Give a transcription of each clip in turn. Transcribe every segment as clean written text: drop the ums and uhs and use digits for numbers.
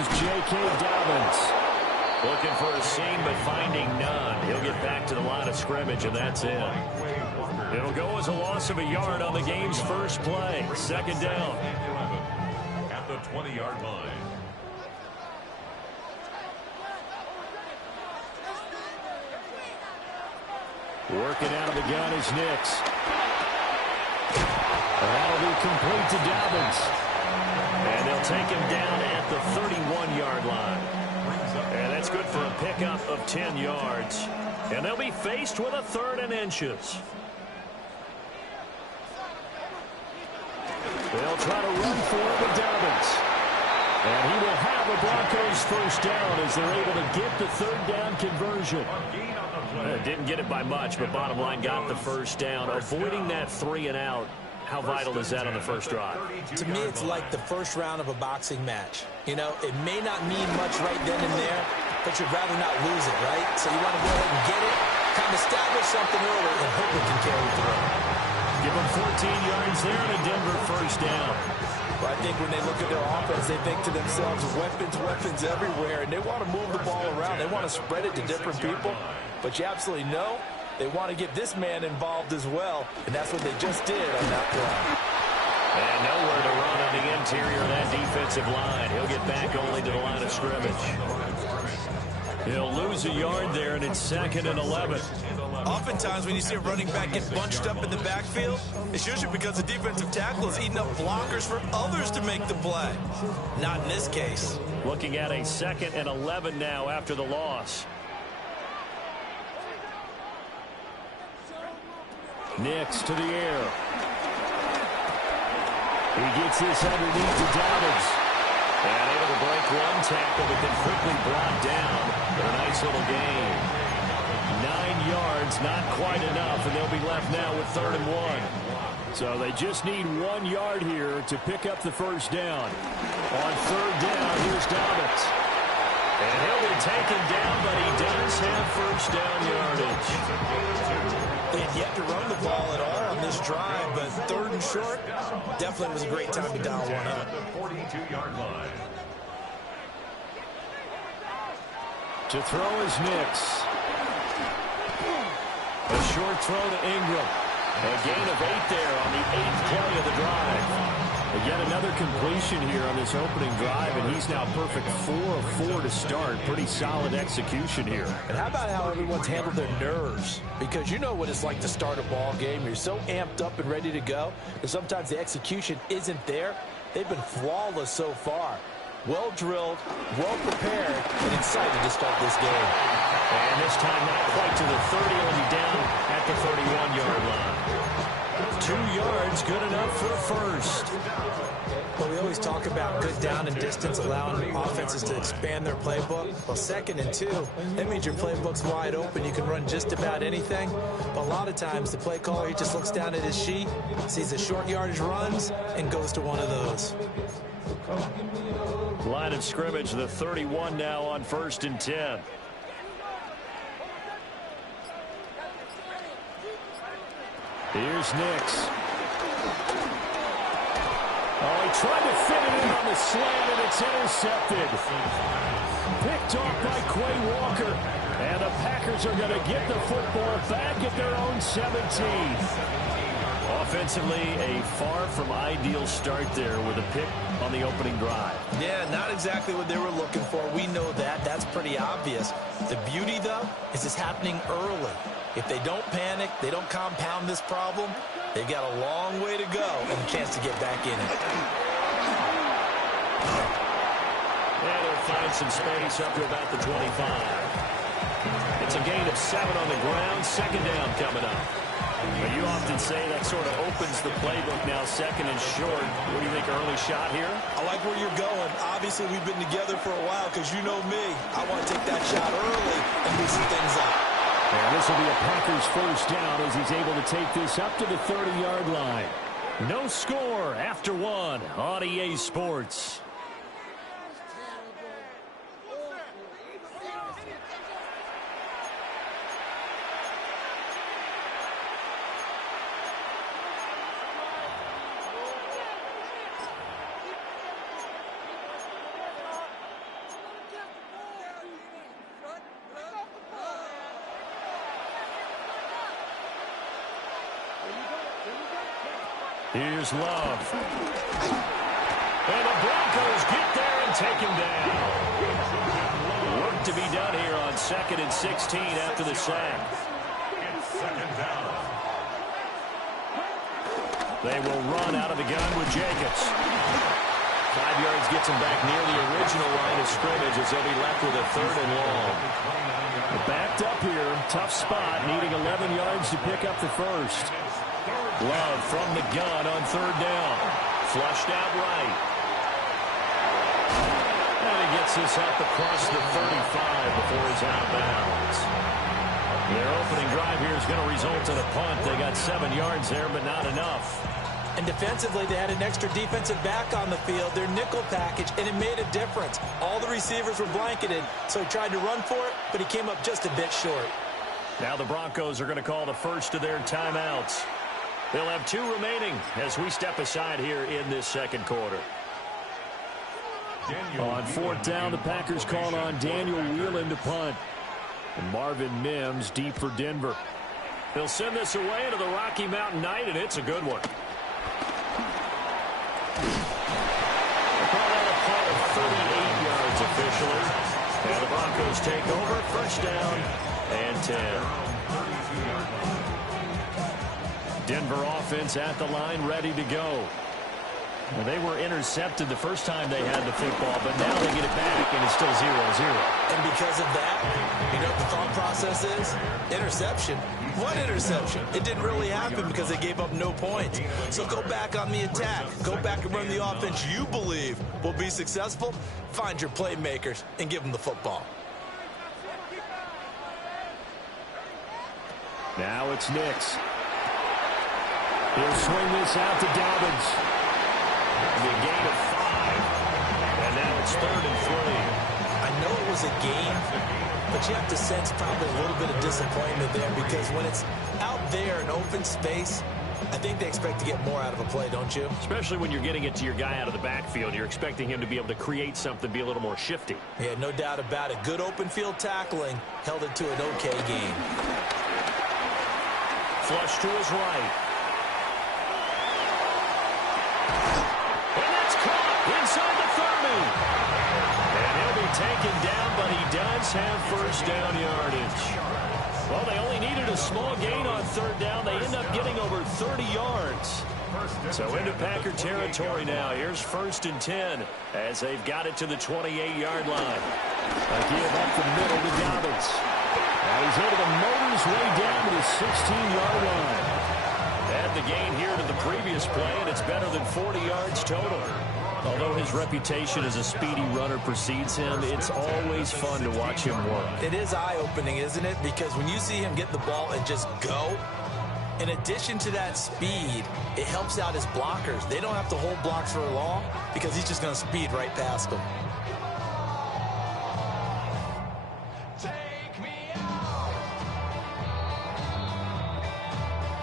is J.K. Dobbins. Looking for a seam, but finding none. He'll get back to the line of scrimmage, and that's it. It'll go as a loss of a yard on the game's first play. Second down. At the 20-yard line. Working out of the gun is Nix. That'll be complete to Dobbins. And they'll take him down at the 31-yard line. And that's good for a pickup of 10 yards. And they'll be faced with a 3rd and inches. They'll try to run for it with Dobbins. And he will have a Broncos first down as they're able to get the 3rd down conversion. Didn't get it by much, but bottom line got the first down. Avoiding that 3 and out. How vital is that on the first drive? To me, it's like the first round of a boxing match. You know, it may not mean much right then and there, but you'd rather not lose it, right? So you want to go ahead and get it, kind of establish something early, and hope it can carry through. Give them 14 yards there and a Denver first down. Well, I think when they look at their offense, they think to themselves, weapons everywhere, and they want to move the ball around. They want to spread it to different people, but you absolutely know they want to get this man involved as well, and that's what they just did on that play. And nowhere to run on the interior of that defensive line. He'll get back only to the line of scrimmage. He'll lose a yard there, and it's 2nd and 11. Oftentimes when you see a running back get bunched up in the backfield, it's usually because the defensive tackle is eating up blockers for others to make the play. Not in this case. Looking at a 2nd and 11 now after the loss. Nix to the air. He gets this underneath to Dobbins. And able to break one tackle, but then quickly brought down. But a nice little gain. 9 yards, not quite enough, and they'll be left now with 3rd and 1. So they just need 1 yard here to pick up the first down. On 3rd down, here's Dobbins. And he'll be taken down, but he does have first down yardage. They had yet to run the ball at all on this drive, but 3rd and short definitely was a great time to dial one up. 42-yard line. To throw is Nix. A short throw to Ingram. A gain of 8 there on the 8th play of the drive. Yet another completion here on this opening drive, and he's now perfect 4 of 4 to start. Pretty solid execution here. And how about how everyone's handled their nerves? Because you know what it's like to start a ball game. You're so amped up and ready to go, and sometimes the execution isn't there. They've been flawless so far. Well drilled, well prepared, and excited to start this game. And this time not quite to the 30, only down at the 31-yard line. 2 yards, good enough for a first. Well, we always talk about good down and distance, allowing offenses to expand their playbook. Well, 2nd and 2, that means your playbook's wide open. You can run just about anything. But a lot of times, the play caller, he just looks down at his sheet, sees the short yardage runs, and goes to one of those. Line of scrimmage, the 31 now on 1st and 10. Here's Nix. Oh, he tried to fit it in on the slant, and it's intercepted. Picked off by Quay Walker. And the Packers are going to get the football back at their own 17. Offensively, a far from ideal start there with a pick on the opening drive. Yeah, not exactly what they were looking for. We know that. That's pretty obvious. The beauty, though, is it's happening early. If they don't panic, they don't compound this problem, they've got a long way to go and a chance to get back in it. And he'll find some space up to about the 25. It's a gain of 7 on the ground. 2nd down coming up. But you often say that sort of opens the playbook now, 2nd and short. What do you think, early shot here? I like where you're going. Obviously, we've been together for a while because you know me. I want to take that shot early and loosen things up. And this will be a Packers first down as he's able to take this up to the 30-yard line. No score after 1 on EA Sports. Here's Love. And the Broncos get there and take him down. Work to be done here on 2nd and 16 after the sack. Second down. They will run out of the gun with Jacobs. 5 yards gets him back near the original line of scrimmage as they'll be left with a 3rd and long. Backed up here, tough spot, needing 11 yards to pick up the first. Love from the gun on 3rd down. Flushed out right. And he gets this up across the 35 before he's out of bounds. Their opening drive here is going to result in a punt. They got 7 yards there, but not enough. And defensively, they had an extra defensive back on the field, their nickel package, and it made a difference. All the receivers were blanketed, so he tried to run for it, but he came up just a bit short. Now the Broncos are going to call the first of their timeouts. They'll have 2 remaining as we step aside here in this second quarter. On 4th down, the Packers call on Daniel Whelan to punt. And Marvin Mims deep for Denver. They'll send this away to the Rocky Mountain Night, and it's a good one. Call that a play of 38 yards officially. And the Broncos take over, 1st down and 10. Denver offense at the line, ready to go. Well, they were intercepted the first time they had the football, but now they get it back, and it's still 0-0. And because of that, you know what the thought process is? Interception. What interception? It didn't really happen because they gave up no points. So go back on the attack. Go back and run the offense you believe will be successful. Find your playmakers and give them the football. Now it's Nix. He'll swing this out to Dobbins. The gain of 5. And now it's 3rd and 3. I know it was a game, but you have to sense probably a little bit of disappointment there because when it's out there in open space, I think they expect to get more out of a play, don't you? Especially when you're getting it to your guy out of the backfield. You're expecting him to be able to create something, be a little more shifty. Yeah, no doubt about it. Good open field tackling held it to an okay game. Flush to his right. And that's caught inside the 30. And he'll be taken down, but he does have 1st down yardage. Well, they only needed a small gain on 3rd down. They end up getting over 30 yards. So into Packer territory now. Here's 1st and 10 as they've got it to the 28-yard line. A give up the middle to Dobbins. Now he's able to motor his way down to the 16-yard line. Add the gain here to the previous play, and it's better than 40 yards total. Although his reputation as a speedy runner precedes him, it's always fun to watch him work. It is eye-opening, isn't it? Because when you see him get the ball and just go, in addition to that speed, it helps out his blockers. They don't have to hold blocks for long because he's just going to speed right past them.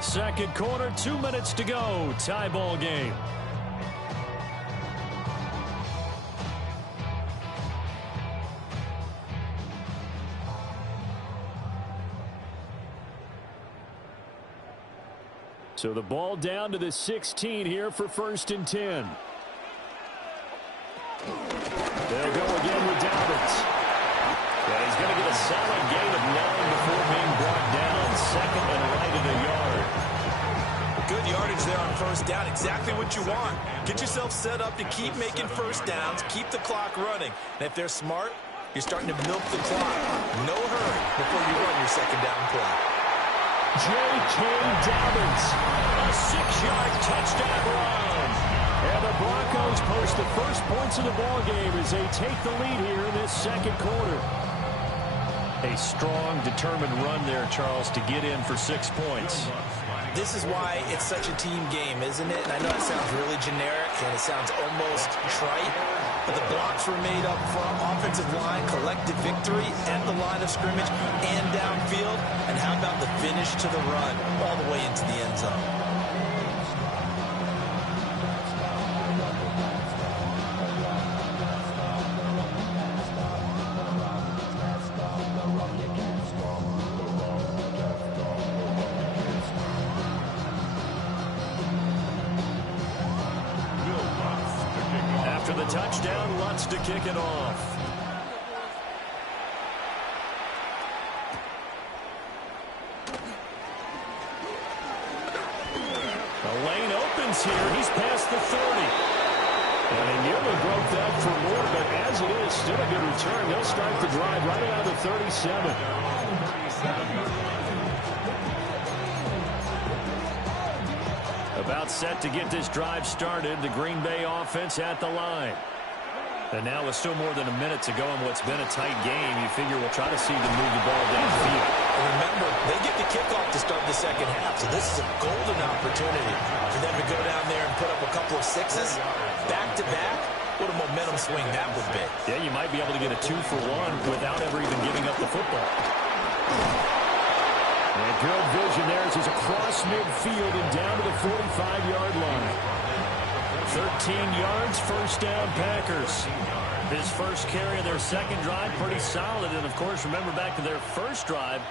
Second quarter, 2 minutes to go. Tie ball game. So the ball down to the 16 here for 1st and 10. They'll go again with Dobbins. And he's going to get a solid gain of 9 before being brought down. 2nd and right of the yard. Good yardage there on 1st down. Exactly what you want. Get yourself set up to keep making 1st downs. Keep the clock running. And if they're smart, you're starting to milk the clock. No hurry before you run your 2nd down play. J.K. Dobbins, a 6-yard touchdown run. And the Broncos post the first points of the ballgame as they take the lead here in this second quarter. A strong, determined run there, Charles, to get in for 6 points. This is why it's such a team game, isn't it? And I know it sounds really generic and it sounds almost trite, but the blocks were made up front, offensive line, collective victory at the line of scrimmage and downfield. And how about the finish to the run all the way into the end zone? touchdown, Lutz to kick it off. The lane opens here. He's past the 30. And he nearly broke that for more, but as it is, still a good return. They'll start the drive right around the 37. About set to get this drive started. The Green Bay offense at the line. And now with still more than a minute to go in what's been a tight game, you figure we'll try to see them move the ball downfield. Remember, they get the kickoff to start the second half, so this is a golden opportunity for them to go down there and put up a couple of sixes back-to-back. What a momentum swing that would be. Yeah, you might be able to get a 2-for-1 without ever even giving up the football. And good vision there as he's across midfield and down to the 45-yard line. 13 yards, first down, Packers. His first carry of their second drive, pretty solid. And, of course, remember back to their first drive,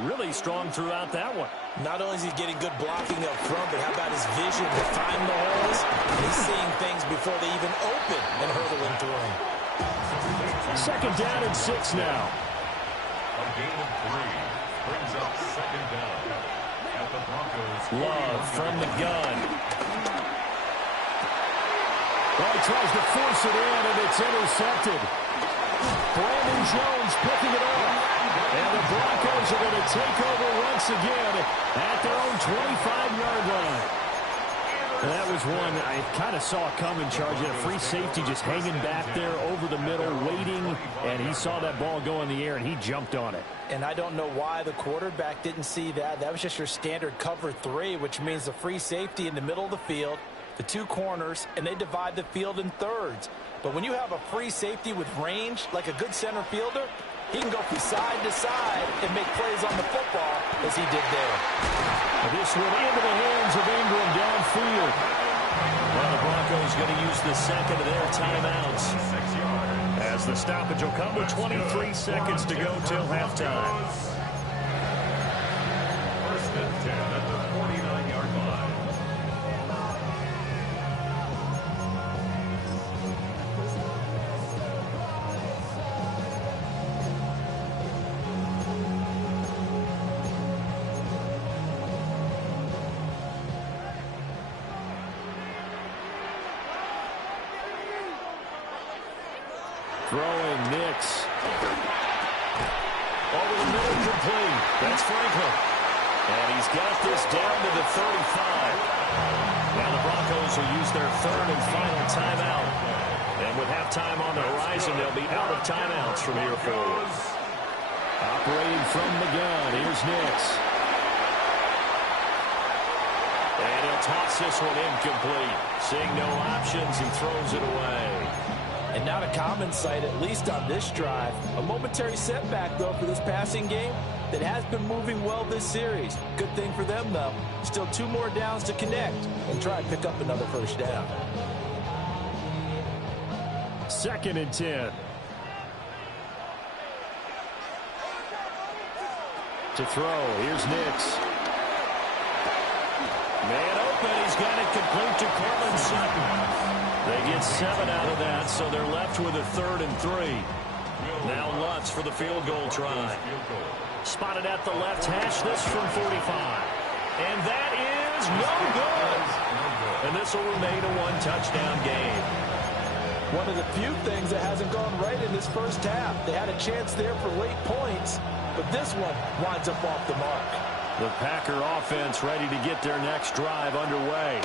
really strong throughout that one. Not only is he getting good blocking up front, but how about his vision to find the holes? He's seeing things before they even open and hurdling through him. Second down and 6 now. A gain of 3 brings up second down at the Broncos. Love from the gun. Well, he tries to force it in, and it's intercepted. Brandon Jones picking it off. And the Broncos are going to take over once again at their own 25-yard line. And that was one I kind of saw coming, Charge. He had a free safety just hanging back there over the middle, waiting, and he saw that ball go in the air, and he jumped on it. And I don't know why the quarterback didn't see that. That was just your standard cover 3, which means the free safety in the middle of the field, the 2 corners, and they divide the field in thirds. But when you have a free safety with range, like a good center fielder, he can go from side to side and make plays on the football as he did there. This one into the hands of Ingram downfield. Well, the Broncos going to use the second of their timeouts, as the stoppage will come with 23 seconds to go till halftime. First and 10 at the 49-yard line. Throwing Nix. Over the middle, complete. That's Franklin. And he's got this down to the 35. Now the Broncos will use their third and final timeout. And with halftime on the horizon, they'll be out of timeouts from here forward. Operating from the gun, here's Nix. And he'll toss this one incomplete. Seeing no options, he throws it away. And not a common sight, at least on this drive. A momentary setback, though, for this passing game that has been moving well this series. Good thing for them, though. Still 2 more downs to connect and try and pick up another first down. Second and 10. To throw, here's Nix. Man open, he's got it complete to Cortland Sutton. They get 7 out of that, so they're left with a 3rd and 3. Now Lutz for the field goal try. Spotted at the left hash, this from 45. And that is no good. And this will remain a 1-touchdown game. One of the few things that hasn't gone right in this first half. They had a chance there for late points, but this one winds up off the mark. The Packer offense ready to get their next drive underway.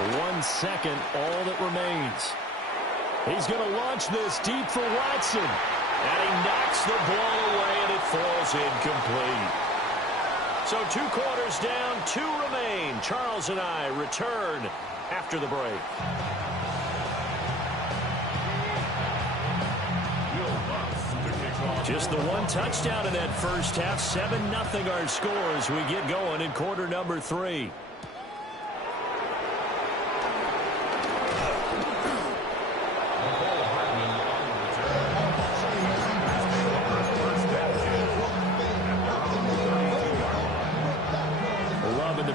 1 second, all that remains. He's going to launch this deep for Watson. And he knocks the ball away, and it falls incomplete. So 2 quarters down, 2 remain. Charles and I return after the break. Just the 1 touchdown in that first half. 7-0 our score as we get going in quarter number 3.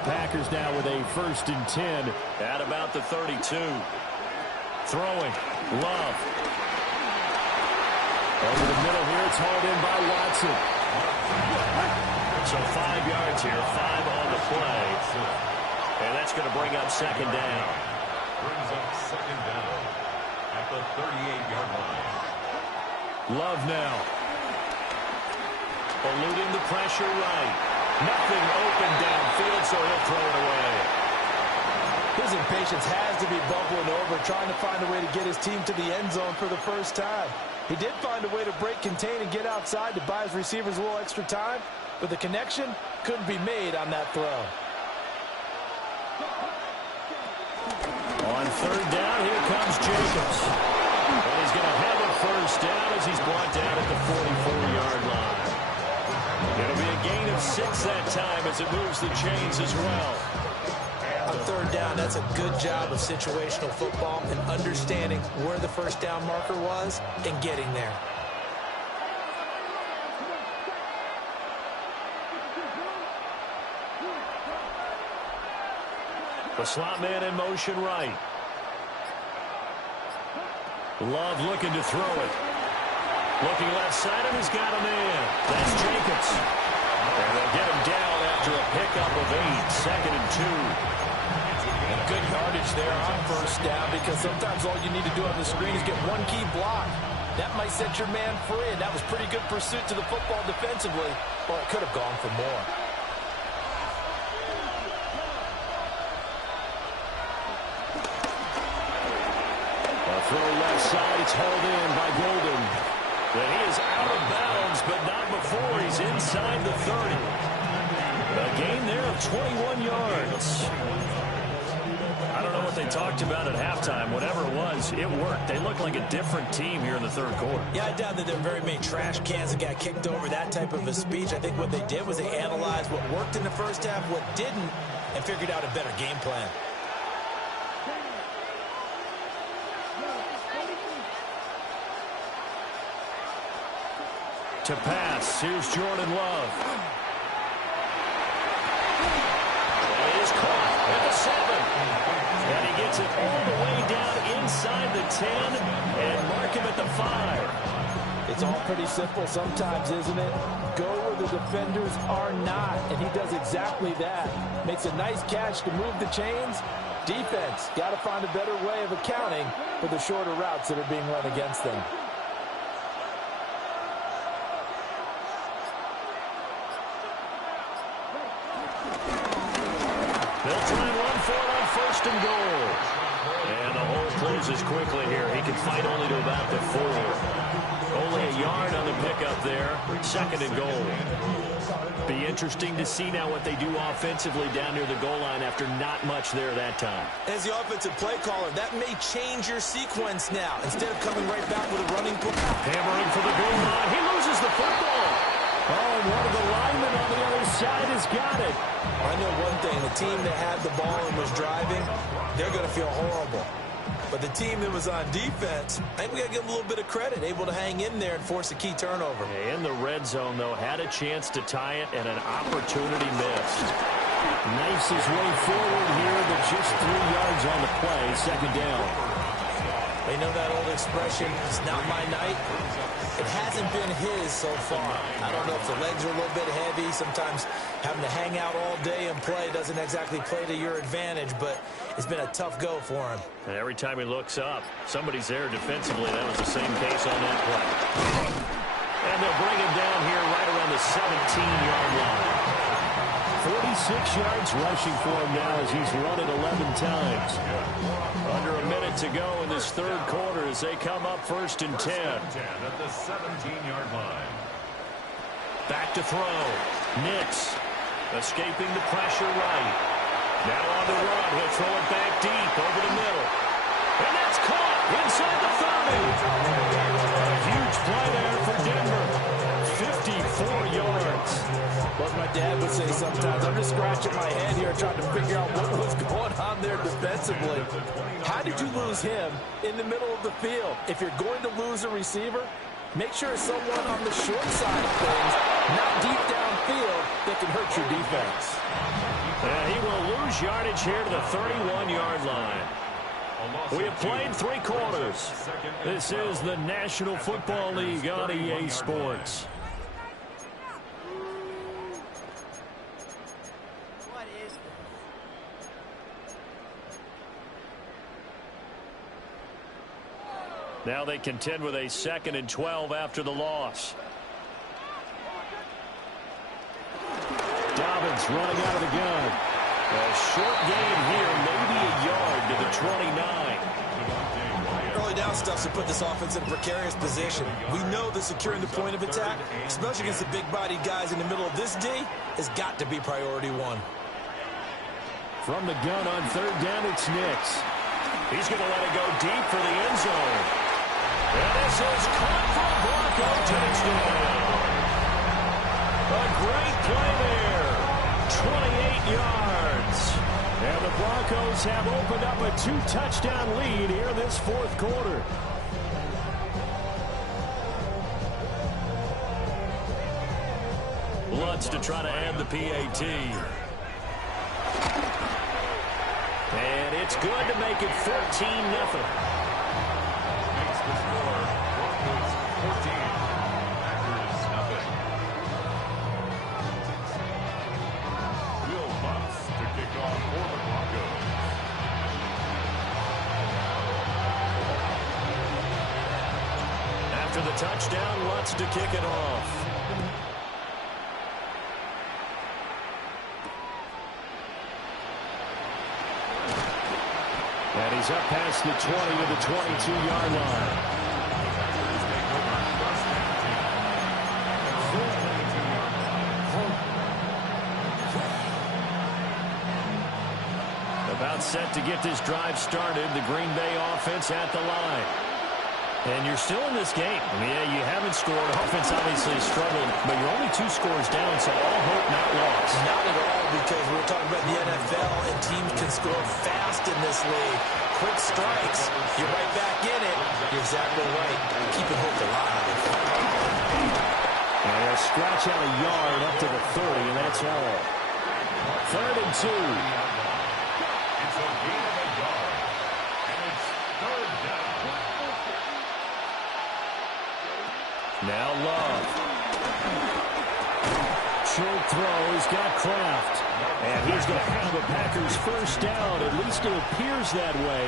Packers now with a 1st and 10 at about the 32. Throwing. Love. Over the middle here, it's hauled in by Watson. So 5 yards here, 5 on the play. And that's going to bring up second down. Brings up second down at the 38-yard line. Love now. Eluding the pressure right. Nothing open downfield, so he'll throw it away. His impatience has to be bubbling over, trying to find a way to get his team to the end zone for the first time. He did find a way to break, contain, and get outside to buy his receivers a little extra time, but the connection couldn't be made on that throw. On third down, here comes Jacobs. And he's going to have a first down as he's brought down at the 44-yard line. It'll be a gain of 6 that time as it moves the chains as well. On third down, that's a good job of situational football and understanding where the first down marker was and getting there. The slot man in motion right. Love looking to throw it. Looking left side, and he's got a man. That's Jacobs. And they'll get him down after a pickup of 8, second and 2. And good yardage there on first down, because sometimes all you need to do on the screen is get one key block. That might set your man free, and that was pretty good pursuit to the football defensively, or it could have gone for more. Throw left side, it's hauled in by Golden. But he is out of bounds, but not before he's inside the 30. A gain there of 21 yards. I don't know what they talked about at halftime. Whatever it was, it worked. They look like a different team here in the third quarter. Yeah, I doubt that there were very many trash cans that got kicked over, that type of a speech. I think what they did was they analyzed what worked in the first half, what didn't, and figured out a better game plan. To pass, here's Jordan Love. And he is caught at the 7. And he gets it all the way down inside the 10 and mark him at the 5. It's all pretty simple sometimes, isn't it? Go where the defenders are not, and he does exactly that. Makes a nice catch to move the chains. Defense, got to find a better way of accounting for the shorter routes that are being run against them. They'll try and run for it on first and goal. And the hole closes quickly here. He can fight only to about the 4. Only a yard on the pickup there. Second and goal. Be interesting to see now what they do offensively down near the goal line after not much there that time. As the offensive play caller, that may change your sequence now. Instead of coming right back with a running play. Hammering for the goal line. He loses the football. Oh, and one of the linemen on the other side has got it. I know one thing. The team that had the ball and was driving, they're going to feel horrible. But the team that was on defense, I think we got to give them a little bit of credit, able to hang in there and force a key turnover. In the red zone, though, had a chance to tie it and an opportunity missed. Knifes his way forward here, but just 3 yards on the play, second down. They know that old expression, it's not my night. It hasn't been his so far. I don't know if the legs are a little bit heavy. Sometimes having to hang out all day and play doesn't exactly play to your advantage, but it's been a tough go for him. And every time he looks up, somebody's there defensively. That was the same case on that play. And they'll bring him down here right around the 17-yard line. 46 yards rushing for him now as he's run it 11 times. Under a minute to go in this third quarter as they come up first and 10. At the 17-yard line. Back to throw. Nix escaping the pressure right. Now on the run. He'll throw it back deep over the middle. And that's caught inside the 30. A huge play there for Denver. 54 yards. What my dad would say sometimes, I'm just scratching my head here trying to figure out what was going on there defensively. How did you lose him in the middle of the field? If you're going to lose a receiver, make sure it's someone on the short side of things, not deep downfield, that can hurt your defense. And he will lose yardage here to the 31-yard line. We have played 3 quarters. This is the National Football League on EA Sports. Now they contend with a 2nd and 12 after the loss. Dobbins running out of the gun. A short gain here, maybe a yard to the 29. Early down stuff to put this offense in a precarious position. We know that securing the point of attack, especially against the big-bodied guys in the middle of this D, has got to be priority 1. From the gun on 3rd down, it's Nix. He's going to let it go deep for the end zone. And this is caught for a Bronco touchdown. A great play there. 28 yards. And the Broncos have opened up a 2-touchdown lead here this 4th quarter. Lutz to try to add the PAT. And it's good to make it 14-0. Makes the score Broncos 14, Packers nothing. Will Lutz to kick off for the Broncos. After the touchdown, Lutz to kick it off. And he's up past the 20 to the 22-yard line. About set to get this drive started, the Green Bay offense at the line. And you're still in this game. I mean, yeah, you haven't scored. Offense obviously struggled, but you're only 2 scores down, so all hope not lost. Not at all, because we're talking about the NFL, and teams can score fast in this league. Quick strikes, you're right back in it. You're exactly right. Keeping hope alive. And they'll scratch out a yard up to the 30, and that's all. 3rd and 2. It's a gain of a yard. And it's 3rd down. Now Love. Short throw. He's got Kraft. And he's going to have the Packers first down. At least it appears that way.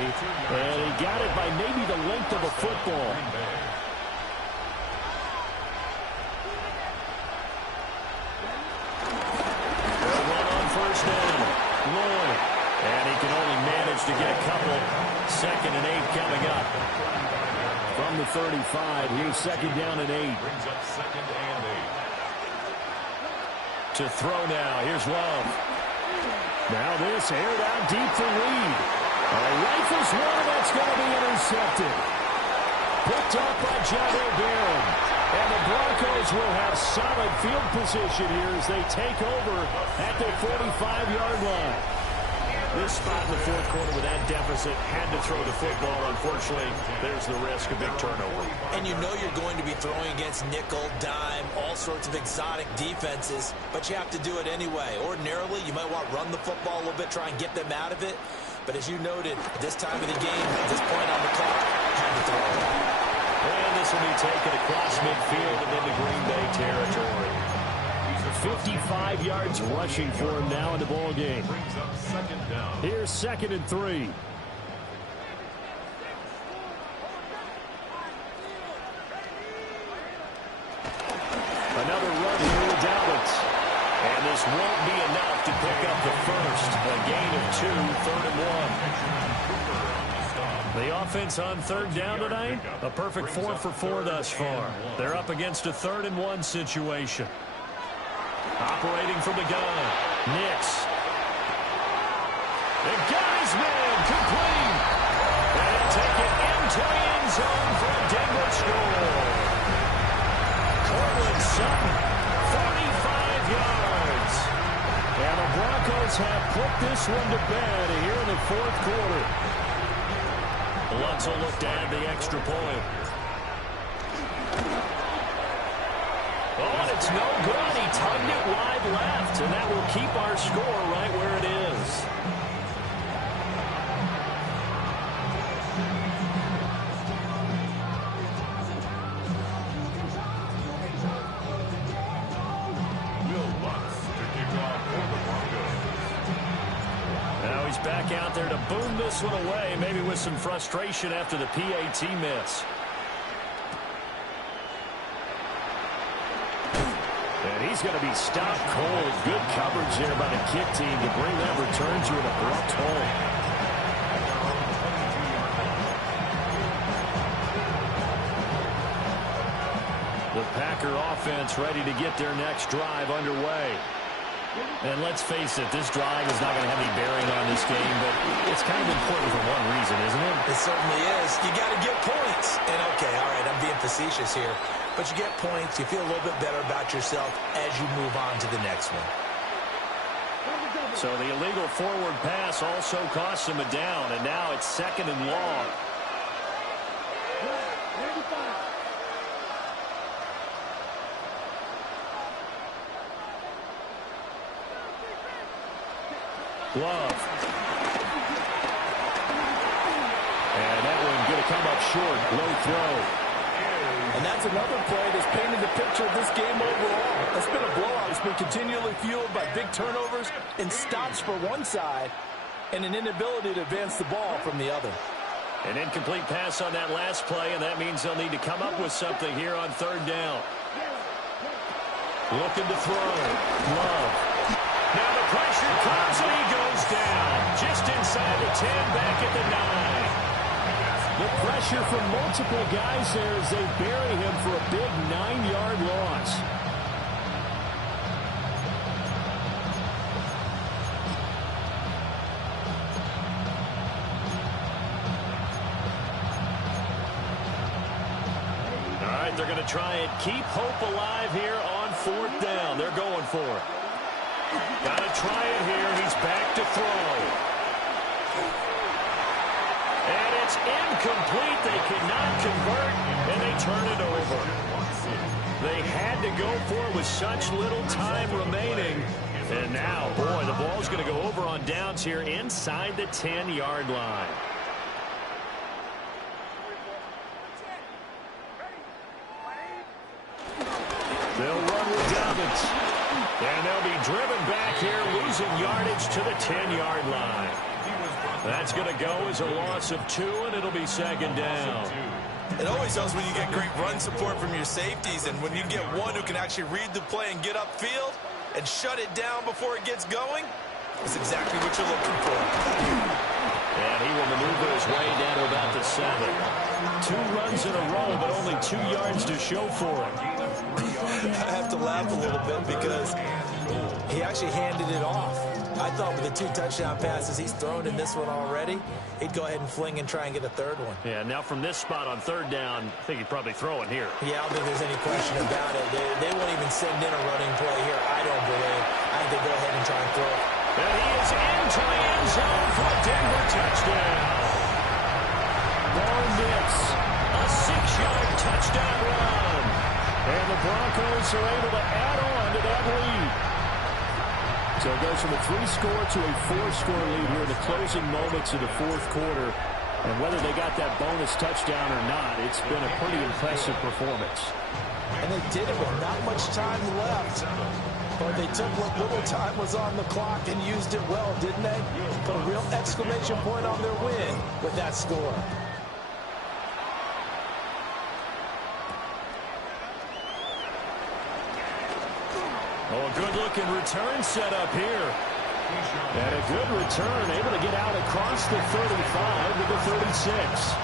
And he got it by maybe the length of a football. They'll run on first down. Lloyd. And he can only manage to get a couple. 2nd and 8 coming up. From the 35, here's 2nd down and 8. Brings up 2nd and 8. To throw now. Here's Love. Now this aired out deep for Reed. Rifles one, that's going to be intercepted. Picked up by John O'Barron. And the Broncos will have solid field position here as they take over at the 45-yard line. This spot in the 4th quarter with that deficit, had to throw the football. Unfortunately, there's the risk of big turnover. And you know you're going to be throwing against nickel, dime, all sorts of exotic defenses, but you have to do it anyway. Ordinarily, you might want to run the football a little bit, try and get them out of it. But as you noted, this time of the game, at this point on the clock, had to throw it. And this will be taken across midfield and into Green Bay territory. 55 yards rushing for him now in the ball game. Brings up 2nd down. Here's 2nd and 3. Another run here with Dobbins. And this won't be enough to pick up the first. A gain of 2, 3rd and 1. The offense on 3rd down tonight, a perfect 4 for 4 thus far. They're up against a 3rd and 1 situation. Operating from the gun, Nix. The guy's man, complete. And he'll take it into the end zone for a Denver score. Cortland Sutton, 45 yards. And the Broncos have put this one to bed here in the 4th quarter. Lutz will look to add the extra point. Oh, and it's no good. He tugged it wide left, and that will keep our score right where it is. back out there to boom this one away, maybe with some frustration after the PAT miss. And he's going to be stopped cold. Good coverage there by the kick team to bring that return to an abrupt halt. The Packer offense ready to get their next drive underway. And let's face it, this drive is not going to have any bearing on this game, but it's kind of important for one reason, isn't it? It certainly is. You got to get points. And, okay, all right, I'm being facetious here. But you get points, you feel a little bit better about yourself as you move on to the next one. So the illegal forward pass also costs him a down, and now it's 2nd and long. Love. And that one going to come up short. Low throw. And that's another play that's painted the picture of this game overall. It's been a blowout. It's been continually fueled by big turnovers and stops for one side and an inability to advance the ball from the other. An incomplete pass on that last play, and that means they'll need to come up with something here on 3rd down. Looking to throw. Love. Now the pressure comes, and he goes down. Just inside the 10, back at the 9. The pressure from multiple guys there as they bury him for a big 9-yard loss. All right, they're going to try and keep hope alive here on 4th down. They're going for it. Got to try it here. He's back to throw. And it's incomplete. They cannot convert, and they turn it over. They had to go for it with such little time remaining. And now, boy, the ball's going to go over on downs here inside the 10-yard line. They'll run with Dobbins. And they'll be driven back here, losing yardage to the 10-yard line. That's going to go as a loss of 2, and it'll be 2nd down. It always helps when you get great run support from your safeties, and when you get one who can actually read the play and get upfield and shut it down before it gets going, it's exactly what you're looking for. And he will maneuver his way down to about the 7. 2 runs in a row, but only 2 yards to show for it. I have to laugh a little bit because he actually handed it off. I thought with the 2 touchdown passes he's thrown in this one already, he'd go ahead and fling and try and get a 3rd one. Yeah, now from this spot on 3rd down, I think he'd probably throw it here. Yeah, I don't think there's any question about it. They won't even send in a running play here, I don't believe. I think they go ahead and try and throw it. And he is into the end zone for a Denver touchdown. Ball miss. A 6-yard touchdown run. And the Broncos are able to add on to that lead. So it goes from a 3-score to a 4-score lead here in the closing moments of the 4th quarter. And whether they got that bonus touchdown or not, it's been a pretty impressive performance. And they did it with not much time left. But they took what little time was on the clock and used it well, didn't they? Put a real exclamation point on their win with that score. Oh, a good-looking return set up here. And a good return, able to get out across the 35 to the 36.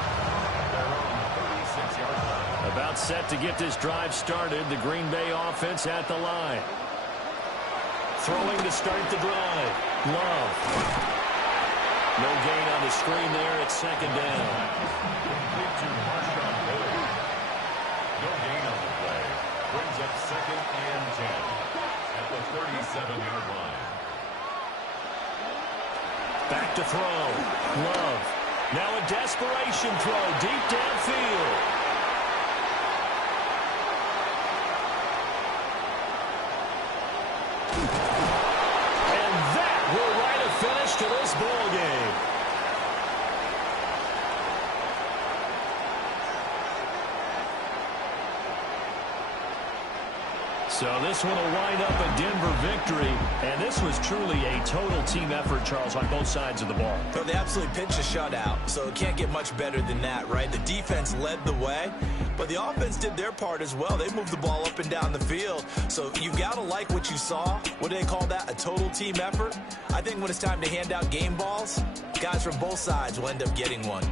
About set to get this drive started. The Green Bay offense at the line. Throwing to start the drive. Love. No gain on the screen there. It's 2nd down. No gain on the play. Brings up 2nd and 10 at the 37-yard line. Back to throw. Love. Now a desperation throw deep downfield. And that will write a finish to this ball game. So this one will wind up a Denver victory, and this was truly a total team effort, Charles, on both sides of the ball. So they absolutely pitched a shutout, so it can't get much better than that, right? The defense led the way, but the offense did their part as well. They moved the ball up and down the field, so you've got to like what you saw. What do they call that? A total team effort? I think when it's time to hand out game balls, guys from both sides will end up getting one.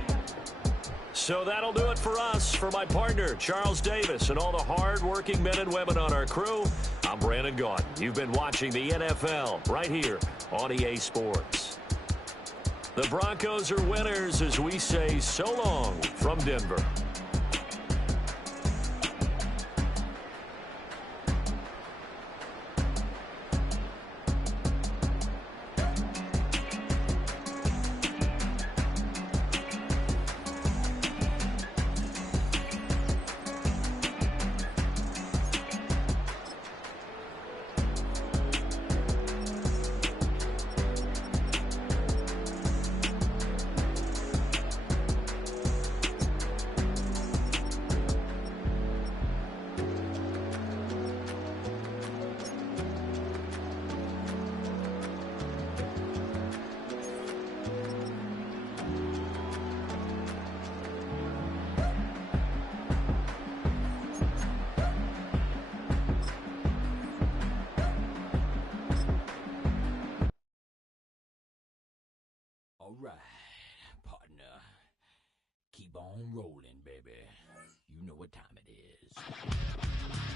So that'll do it for us. For my partner, Charles Davis, and all the hard-working men and women on our crew, I'm Brandon Gaudin. You've been watching the NFL right here on EA Sports. The Broncos are winners as we say so long from Denver. All right, partner. Keep on rolling, baby. You know what time it is.